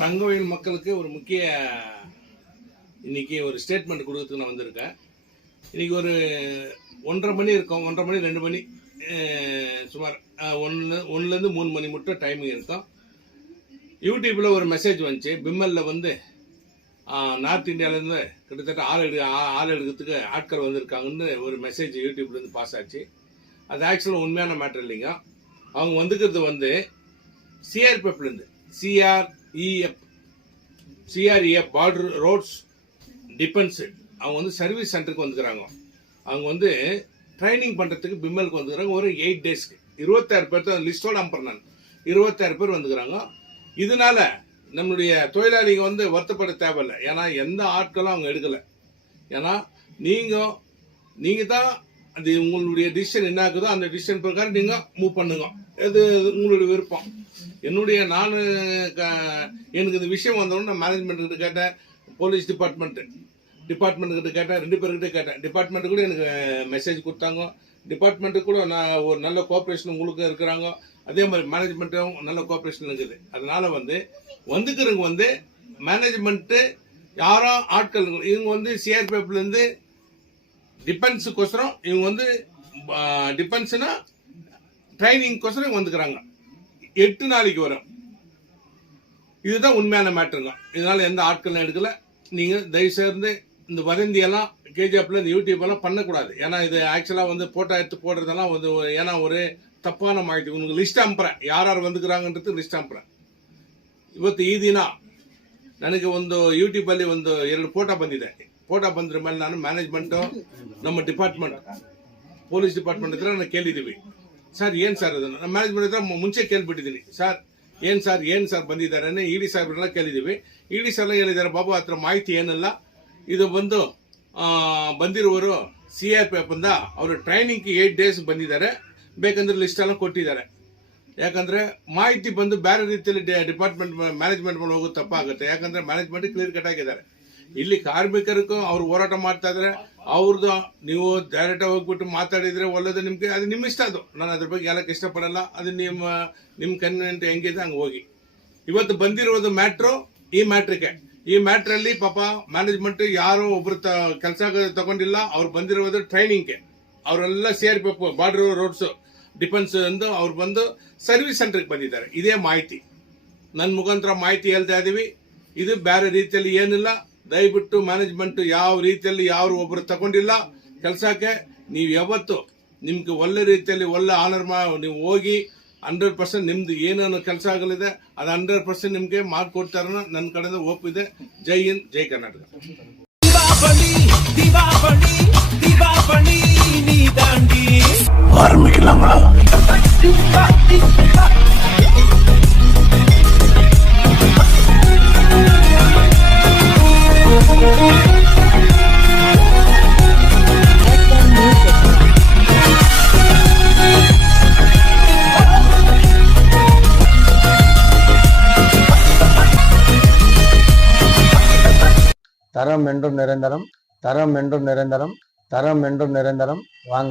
தங்கவயல் மக்களுக்கு ஒரு முக்கிய இன்னைக்கு ஒரு ஸ்டேட்மெண்ட் கொடுக்கறதுக்கு நான் வந்திருக்கேன். இன்னைக்கு ஒரு 1:30 மணி இருக்கும், 1:30 மணி 2 மணி சுமார் 1லேருந்து 3 மணி மட்டும் டைமிங் இருக்கும். யூடியூப்பில் ஒரு மெசேஜ் வந்துச்சு. பிம்மலில் வந்து நார்த் இந்தியாவிலேருந்து கிட்டத்தட்ட ஆள் எடுக்கிறதுக்கு ஆட்கள் வந்திருக்காங்கன்னு ஒரு மெசேஜ் யூடியூப்லேருந்து பாஸ் ஆச்சு. அது ஆக்சுவலாக உண்மையான மேட்டர் இல்லைங்க. அவங்க வந்துக்கிறது வந்து சிஆர்பிஎஃப்லேருந்து சிஆர்இஎஃப் பார்டர் ரோட்ஸ் டிஃபென்ஸ் அவங்க வந்து சர்வீஸ் சென்டருக்கு வந்துக்கிறாங்க. அவங்க வந்து ட்ரைனிங் பண்ணுறதுக்கு பிம்மலுக்கு வந்துக்கிறாங்க. ஒரு 8 டேஸ்க்கு 26 பேர் தான் லிஸ்டோட அனுப்புறேன் நான். 26 பேர் வந்துக்கிறாங்க. இதனால நம்மளுடைய தொழிலாளிங்க வந்து வருத்தப்பட தேவையில்லை. ஏன்னா எந்த ஆட்களும் அவங்க எடுக்கலை. ஏன்னா நீங்கள் தான் அது உங்களுடைய டிசிஷன் என்ன ஆகுதோ அந்த டிசிஷன் பிரகாரம் நீங்கள் மூவ் பண்ணுங்க. இது உங்களுடைய விருப்பம். எனக்கு இந்த விஷயம் வந்தோடனே நான் மேனேஜ்மெண்ட் கிட்ட கேட்டேன், போலீஸ் டிபார்ட்மெண்ட் கிட்ட கேட்டேன், 2 பேர்கிட்ட கேட்டேன். டிபார்ட்மெண்ட் கூட எனக்கு மெசேஜ் கொடுத்தாங்க. டிபார்ட்மெண்ட்டு கூட நான் ஒரு நல்ல கோஆப்ரேஷன் உங்களுக்கும் இருக்கிறாங்க. அதே மாதிரி மேனேஜ்மெண்ட்டும் நல்ல கோஆப்ரேஷன் இருக்குது. அதனால வந்துக்கிறவங்க வந்து மேனேஜ்மெண்ட்டு யாரோ ஆட்கள் இவங்க வந்து சிஆர்பிஎஃப்லேருந்து டிஃபென்ஸுக்கோசரம் இவங்க வந்து டிஃபென்ஸ்னா ட்ரைனிங்கோசரம் வந்துக்கிறாங்க. 8 நாளைக்கு வரும். இதுதான் உண்மையான மேட்டருங்க. இதனால எந்த ஆட்களும் எடுக்கல. நீங்கள் தயவுசெய்து இந்த வதந்தியெல்லாம் கேஜிஎஃப்ல இந்த யூடியூப்லாம் பண்ணக்கூடாது. ஏன்னா இது ஆக்சுவலாக வந்து போட்டோ எடுத்து போடுறதெல்லாம் வந்து ஏன்னா ஒரு ತಪ್ಪಾನ ಮಾಹಿತಿ உங்களுக்கு ಲಿಸ್ಟ್ ಅಂಪರೆ ಯಾರು ಬಂದಿರಾಂಗಂತ ಲಿಸ್ಟ್ ಅಂಪರೆ. ಇವತ್ತು ಈ ದಿನ ನನಗೆ ಒಂದು ಯೂಟ್ಯೂಬ್ ಅಲ್ಲಿ ಒಂದು 2 ಫೋಟೋ ಬಂದಿದೆ. ಫೋಟೋ ಬಂದ್ರ ಮೇಲೆ ನಾನು ಮ್ಯಾನೇಜ್ಮೆಂಟ್ ನಮ್ಮ ಡಿಪಾರ್ಟ್ಮೆಂಟ್ ಪೊಲೀಸ್ ಡಿಪಾರ್ಟ್ಮೆಂಟ್ ಹತ್ರ ನಾನು ಕೇಳಿದೀವಿ, ಸರ್ ಏನ್ ಸರ್ ಅದನ್ನ ನಮ್ಮ ಮ್ಯಾನೇಜ್ಮೆಂಟ್ ಹತ್ರ ಮುಂಚೆ ಕೇಳ್ಬಿಟ್ಟಿದ್ದೀನಿ. ಸರ್ ಏನ್ ಸರ್ ಬಂದಿದ್ದಾರೆ ಇಡಿ ಸಾಹೇಬ್ರೆಲ್ಲ ಕೇಳಿದೀವಿ. ಇಡಿ ಸರ್ ಹೇಳಿದ್ದಾರೆ, ಬಾಬು ಹತ್ರ ಮಾಹಿತಿ ಏನಿಲ್ಲ, ಇದು ಬಂದಿರುವರು ಸಿಆರ್ಪಿಎಫ್ ಇಂದ ಅವರು ಟ್ರೈನಿಂಗ್ 8 ಡೇಸ್ ಬಂದಿದ್ದಾರೆ, ಬೇಕಂದ್ರೆ ಲಿಸ್ಟ್ ಎಲ್ಲ ಕೊಟ್ಟಿದ್ದಾರೆ. ಯಾಕಂದ್ರೆ ಮಾಹಿತಿ ಬಂದು ಬೇರೆ ರೀತಿಯಲ್ಲಿ ಡಿಪಾರ್ಟ್ಮೆಂಟ್ ಮ್ಯಾನೇಜ್ಮೆಂಟ್ ಮೇಲೆ ಹೋಗೋದು ತಪ್ಪಾಗುತ್ತೆ. ಯಾಕಂದ್ರೆ ಮ್ಯಾನೇಜ್ಮೆಂಟ್ ಕ್ಲಿಯರ್ ಕಟ್ ಆಗಿದ್ದಾರೆ. ಇಲ್ಲಿ ಕಾರ್ಮಿಕರಿಗೂ ಅವ್ರು ಹೋರಾಟ ಮಾಡ್ತಾ ಇದ್ರೆ ಅವ್ರದ್ದು ನೀವು ಡೈರೆಕ್ಟ್ ಹೋಗ್ಬಿಟ್ಟು ಮಾತಾಡಿದ್ರೆ ಒಳ್ಳೇದು. ನಿಮ್ಗೆ ಅದು ನಿಮ್ಮ ಇಷ್ಟ. ಅದು ನಾನು ಅದ್ರ ಬಗ್ಗೆ ಹೇಳಕ್ ಇಷ್ಟಪಡಲ್ಲ. ಅದು ನಿಮ್ಮ ಕನ್ವೀನಿಯಂಟ್ ಹೆಂಗಿದೆ ಹಂಗೆ ಹೋಗಿ. ಇವತ್ತು ಬಂದಿರೋದು ಮ್ಯಾಟ್ರು ಈ ಮ್ಯಾಟ್ರಲ್ಲಿ ಪಾಪ ಮ್ಯಾನೇಜ್ಮೆಂಟ್ ಯಾರು ಒಬ್ರು ಕೆಲಸ ತಗೊಂಡಿಲ್ಲ. ಅವ್ರು ಬಂದಿರೋದು ಟ್ರೈನಿಂಗ್ಗೆ. ಅವರೆಲ್ಲ ಸಿಆರ್ಪಿಎಫ್ ಬಾರ್ಡರ್ ರೋಡ್ಸ್ ಡಿಫೆನ್ಸ್ ಎಂದು ಅವ್ರು ಬಂದು ಸರ್ವಿಸ್ ಸೆಂಟರ್ಗೆ ಬಂದಿದ್ದಾರೆ. ಇದೇ ಮಾಹಿತಿ ನನ್ನ ಮುಖಾಂತರ ಮಾಹಿತಿ ಹೇಳ್ತಾ ಇದೀವಿ. ಇದು ಬೇರೆ ರೀತಿಯಲ್ಲಿ ಏನಿಲ್ಲ. ದಯವಿಟ್ಟು ಮ್ಯಾನೇಜ್ಮೆಂಟ್ ಯಾವ ರೀತಿಯಲ್ಲಿ ಯಾರು ಒಬ್ರು ತಗೊಂಡಿಲ್ಲ ಕೆಲಸಕ್ಕೆ. ನೀವು ಯಾವತ್ತು ನಿಮ್ಗೆ ಒಳ್ಳೆ ರೀತಿಯಲ್ಲಿ ಒಳ್ಳೆ ಆನರ್ ನೀವು ಹೋಗಿ 100% ನಿಮ್ದು ಏನೇನು ಕೆಲಸ ಆಗಲಿದೆ ಅದು 100% ನಿಮ್ಗೆ ಮಾಡ್ಕೊಡ್ತಾರ. ನನ್ನ ಕಡೆಯಿಂದ ಒಪ್ಪಿದೆ. ಜೈ ಹಿಂದ್, ಜೈ ಕರ್ನಾಟಕ. ஆரம்பிக்கலாங்களா? தரம் என்றும் நிரந்தரம், தரம் என்றும் நிரந்தரம், தரம் என்றும் நிரந்தரம். வாங்க.